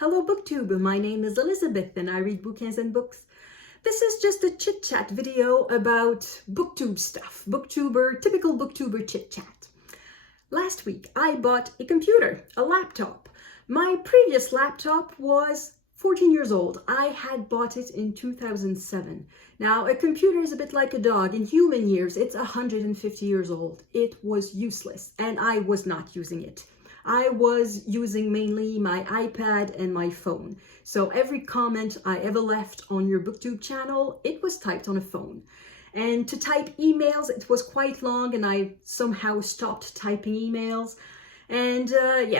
Hello Booktube, my name is Elizabeth and I read bookends and books. This is just a chit-chat video about booktube stuff, typical booktuber chit-chat. Last week I bought a computer, a laptop. My previous laptop was 14 years old. I had bought it in 2007. Now a computer is a bit like a dog. In human years it's 150 years old. It was useless and I was not using it. I was using mainly my iPad and my phone. So every comment I ever left on your Booktube channel, it was typed on a phone. And to type emails, it was quite long and I somehow stopped typing emails. And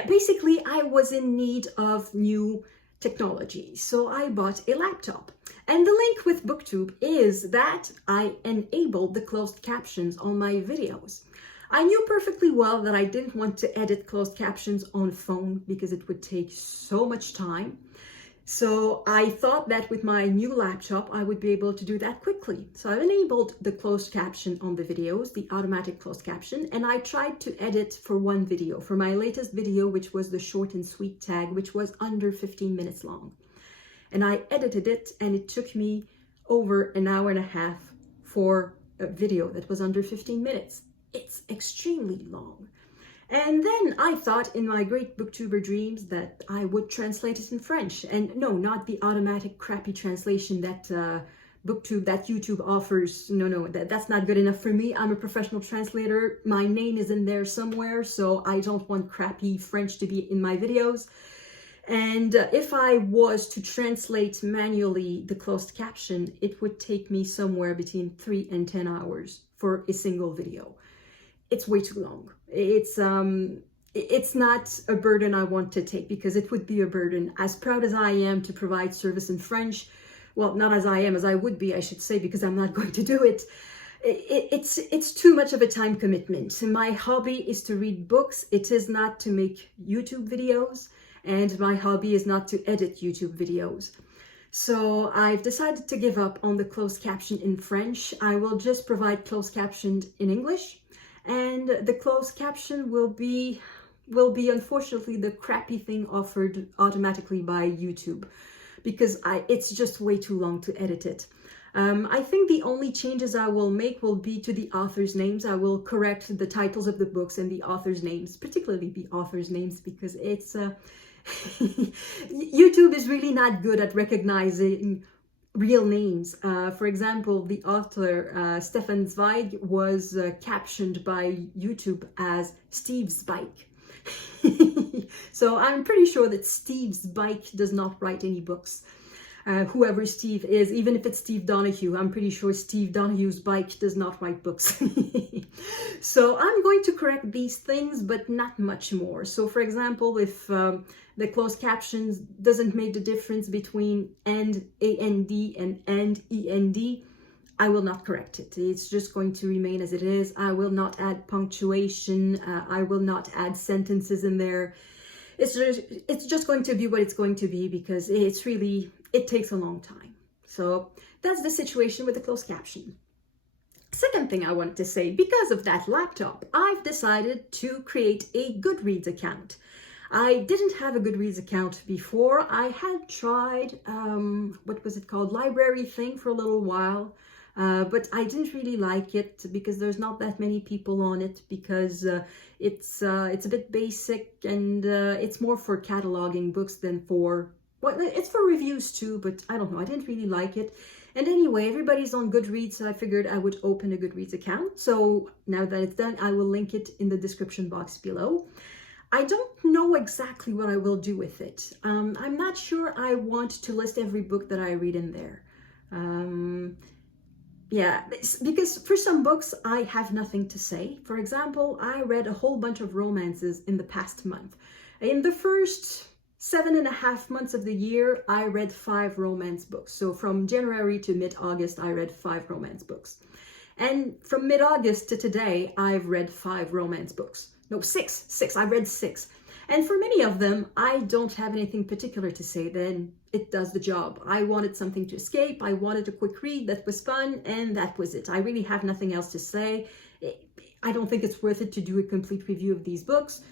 basically I was in need of new technology. So I bought a laptop. And the link with Booktube is that I enabled the closed captions on my videos. I knew perfectly well that I didn't want to edit closed captions on phone because it would take so much time. So I thought that with my new laptop, I would be able to do that quickly. So I enabled the closed caption on the videos, the automatic closed caption, and I tried to edit for one video, for my latest video, which was the short and sweet tag, which was under 15 minutes long. And I edited it and it took me over an hour and a half for a video that was under 15 minutes. It's extremely long. And then I thought in my great booktuber dreams that I would translate it in French. And no, not the automatic crappy translation that YouTube offers. No, that's not good enough for me. I'm a professional translator. My name is in there somewhere, so I don't want crappy French to be in my videos. And if I was to translate manually the closed caption, it would take me somewhere between 3 and 10 hours for a single video. It's way too long. It's not a burden I want to take because it would be a burden. As proud as I am to provide service in French, well, not as I am, as I would be, I should say, because I'm not going to do it. It's too much of a time commitment. My hobby is to read books. It is not to make YouTube videos, and my hobby is not to edit YouTube videos. So I've decided to give up on the closed caption in French. I will just provide closed captioned in English. And the closed caption will be unfortunately the crappy thing offered automatically by YouTube because it's just way too long to edit it. I think the only changes I will make will be to the authors' names. I will correct the titles of the books and the authors' names, particularly the authors' names, because it's YouTube is really not good at recognizing real names. For example, the author Stefan Zweig was captioned by YouTube as Steve Spike. So I'm pretty sure that Steve Spike does not write any books. Whoever Steve is, even if it's Steve Donahue, I'm pretty sure Steve Donahue's bike does not write books. So I'm going to correct these things, but not much more. So for example, if the closed captions doesn't make the difference between and, A-N-D, and E-N-D, I will not correct it. It's just going to remain as it is. I will not add punctuation. I will not add sentences in there. It's just going to be what it's going to be because it takes a long time. So that's the situation with the closed caption. Second thing I want to say, because of that laptop, I've decided to create a Goodreads account. I didn't have a Goodreads account before. I had tried, what was it called? Library Thing for a little while. But I didn't really like it because there's not that many people on it because it's a bit basic and it's more for cataloging books than for, well, it's for reviews too, but I don't know, I didn't really like it. And anyway, everybody's on Goodreads, so I figured I would open a Goodreads account. So now that it's done, I will link it in the description box below. I don't know exactly what I will do with it. I'm not sure I want to list every book that I read in there. Yeah, because for some books, I have nothing to say. For example, I read a whole bunch of romances in the past month. In the first 7.5 months of the year, I read 5 romance books. So from January to mid-August, I read 5 romance books. And from mid-August to today, I've read 5 romance books. No, 6. I read 6. And for many of them, I don't have anything particular to say, then it does the job. I wanted something to escape. I wanted a quick read that was fun, and that was it. I really have nothing else to say. I don't think it's worth it to do a complete review of these books.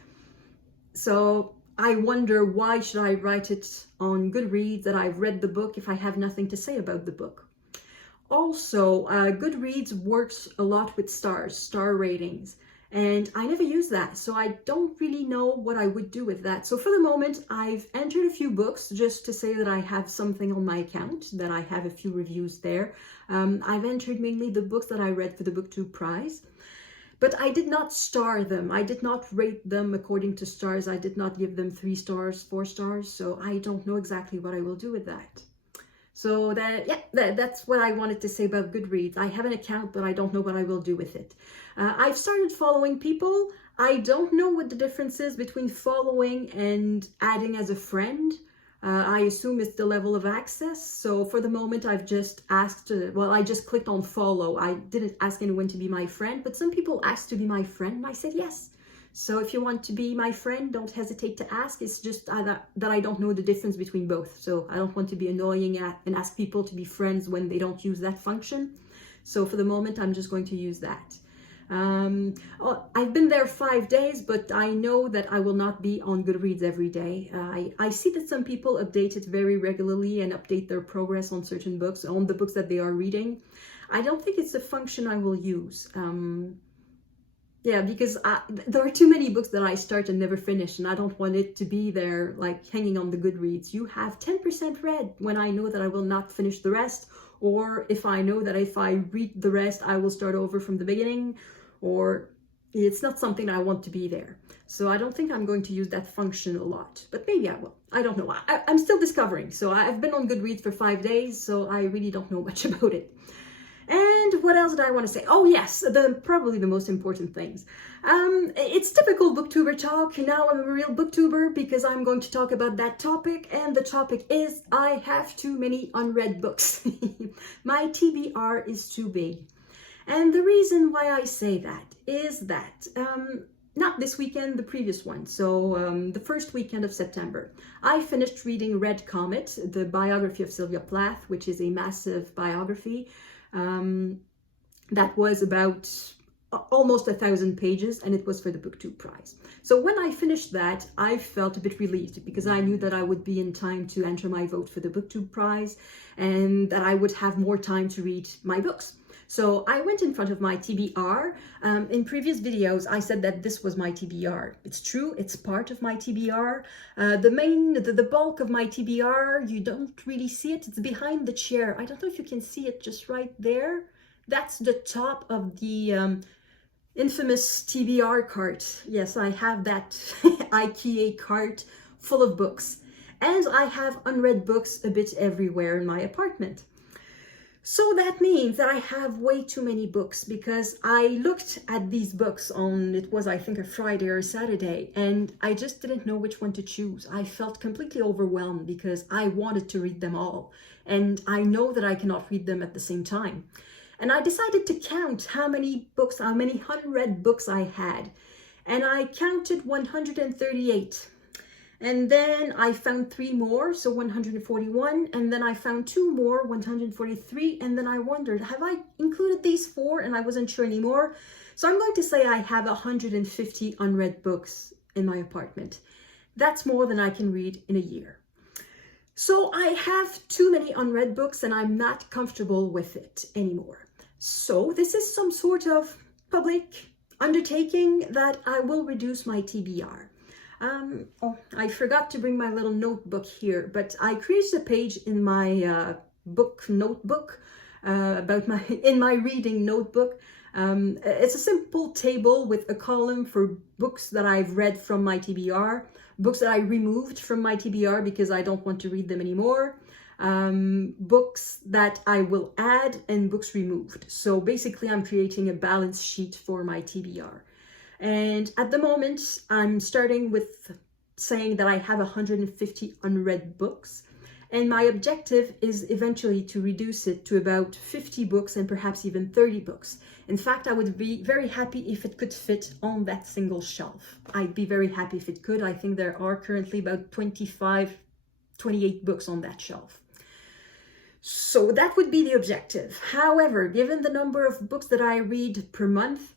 So I wonder, why should I write it on Goodreads that I've read the book if I have nothing to say about the book? Also, Goodreads works a lot with stars, star ratings, and I never use that, so I don't really know what I would do with that. So for the moment, I've entered a few books just to say that I have something on my account, that I have a few reviews there. I've entered mainly the books that I read for the Booktube prize, but I did not star them. I did not rate them according to stars. I did not give them 3 stars, 4 stars, so I don't know exactly what I will do with that. So that's what I wanted to say about Goodreads. I have an account, but I don't know what I will do with it. I've started following people. I don't know what the difference is between following and adding as a friend. I assume it's the level of access. So for the moment, I've just asked, I just clicked on follow. I didn't ask anyone to be my friend, but some people asked to be my friend, and I said yes. So if you want to be my friend, don't hesitate to ask. It's just that I don't know the difference between both. So I don't want to be annoying and ask people to be friends when they don't use that function. So for the moment, I'm just going to use that. I've been there 5 days, but I know that I will not be on Goodreads every day. I see that some people update it very regularly and update their progress on certain books, on the books that they are reading. I don't think it's a function I will use. Yeah, because there are too many books that I start and never finish, and I don't want it to be there like hanging on the Goodreads. You have 10% read, when I know that I will not finish the rest, or if I know that if I read the rest, I will start over from the beginning, or it's not something I want to be there. So I don't think I'm going to use that function a lot, but maybe I will. I don't know. I'm still discovering. So I've been on Goodreads for 5 days, so I really don't know much about it. And what else did I want to say? Oh yes, probably the most important things. It's typical booktuber talk. Now I'm a real booktuber because I'm going to talk about that topic, and the topic is I have too many unread books. My TBR is too big. And the reason why I say that is that, not this weekend, the previous one. So the first weekend of September, I finished reading Red Comet, the biography of Sylvia Plath, which is a massive biography. That was about almost 1,000 pages, and it was for the Booktube prize. So when I finished that, I felt a bit relieved because I knew that I would be in time to enter my vote for the Booktube prize and that I would have more time to read my books. So I went in front of my TBR. In previous videos, I said that this was my TBR. It's true, it's part of my TBR. The bulk of my TBR, you don't really see it. It's behind the chair. I don't know if you can see it just right there. That's the top of the infamous TBR cart. Yes, I have that IKEA cart full of books. And I have unread books a bit everywhere in my apartment. So that means that I have way too many books, because I looked at these books on, it was I think a Friday or a Saturday, and I just didn't know which one to choose. I felt completely overwhelmed because I wanted to read them all, and I know that I cannot read them at the same time. And I decided to count how many unread books I had, and I counted 138. And then I found 3 more, so 141, and then I found 2 more, 143, and then I wondered, have I included these 4? And I wasn't sure anymore. So I'm going to say I have 150 unread books in my apartment. That's more than I can read in a year. So I have too many unread books, and I'm not comfortable with it anymore. So this is some sort of public undertaking that I will reduce my TBR. I forgot to bring my little notebook here, but I created a page in my book notebook in my reading notebook. It's a simple table with a column for books that I've read from my TBR, books that I removed from my TBR because I don't want to read them anymore, books that I will add, and books removed. So basically I'm creating a balance sheet for my TBR. And at the moment, I'm starting with saying that I have 150 unread books. And my objective is eventually to reduce it to about 50 books and perhaps even 30 books. In fact, I would be very happy if it could fit on that single shelf. I'd be very happy if it could. I think there are currently about 28 books on that shelf. So that would be the objective. However, given the number of books that I read per month,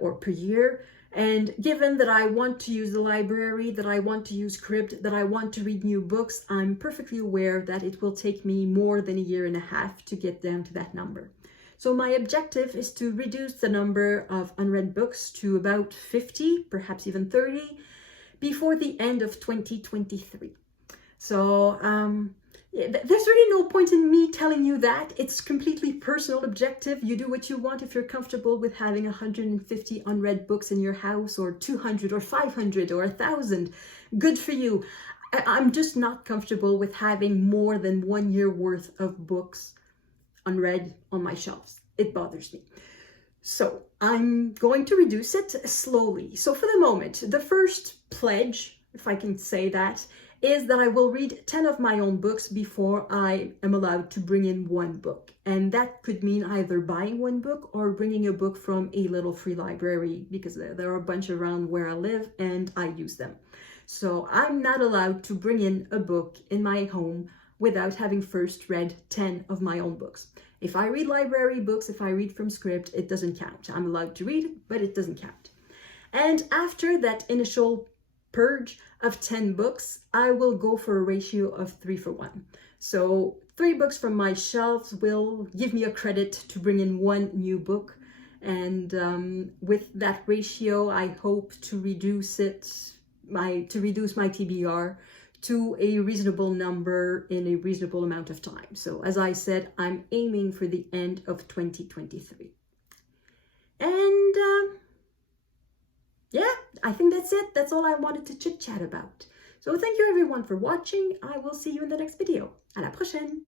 or per year, And given that I want to use the library, that I want to use Script, that I want to read new books, I'm perfectly aware that it will take me more than a year and a half to get down to that number. So my objective is to reduce the number of unread books to about 50, perhaps even 30, before the end of 2023. So there's really no point in me telling you that. It's completely personal objective. You do what you want. If you're comfortable with having 150 unread books in your house, or 200 or 500 or 1,000, good for you. I'm just not comfortable with having more than 1 year worth of books unread on my shelves. It bothers me. So I'm going to reduce it slowly. So for the moment, the first pledge, if I can say that, is that I will read 10 of my own books before I am allowed to bring in one book. And that could mean either buying one book or bringing a book from a little free library, because there are a bunch around where I live and I use them. So I'm not allowed to bring in a book in my home without having first read 10 of my own books. If I read library books, if I read from Script, it doesn't count. I'm allowed to read, but it doesn't count. And after that initial purge of 10 books, I will go for a ratio of 3 for 1. So 3 books from my shelves will give me a credit to bring in 1 new book. And with that ratio, I hope to reduce my TBR to a reasonable number in a reasonable amount of time. So as I said, I'm aiming for the end of 2023. And yeah, I think that's it. That's all I wanted to chit chat about. So thank you everyone for watching. I will see you in the next video. À la prochaine!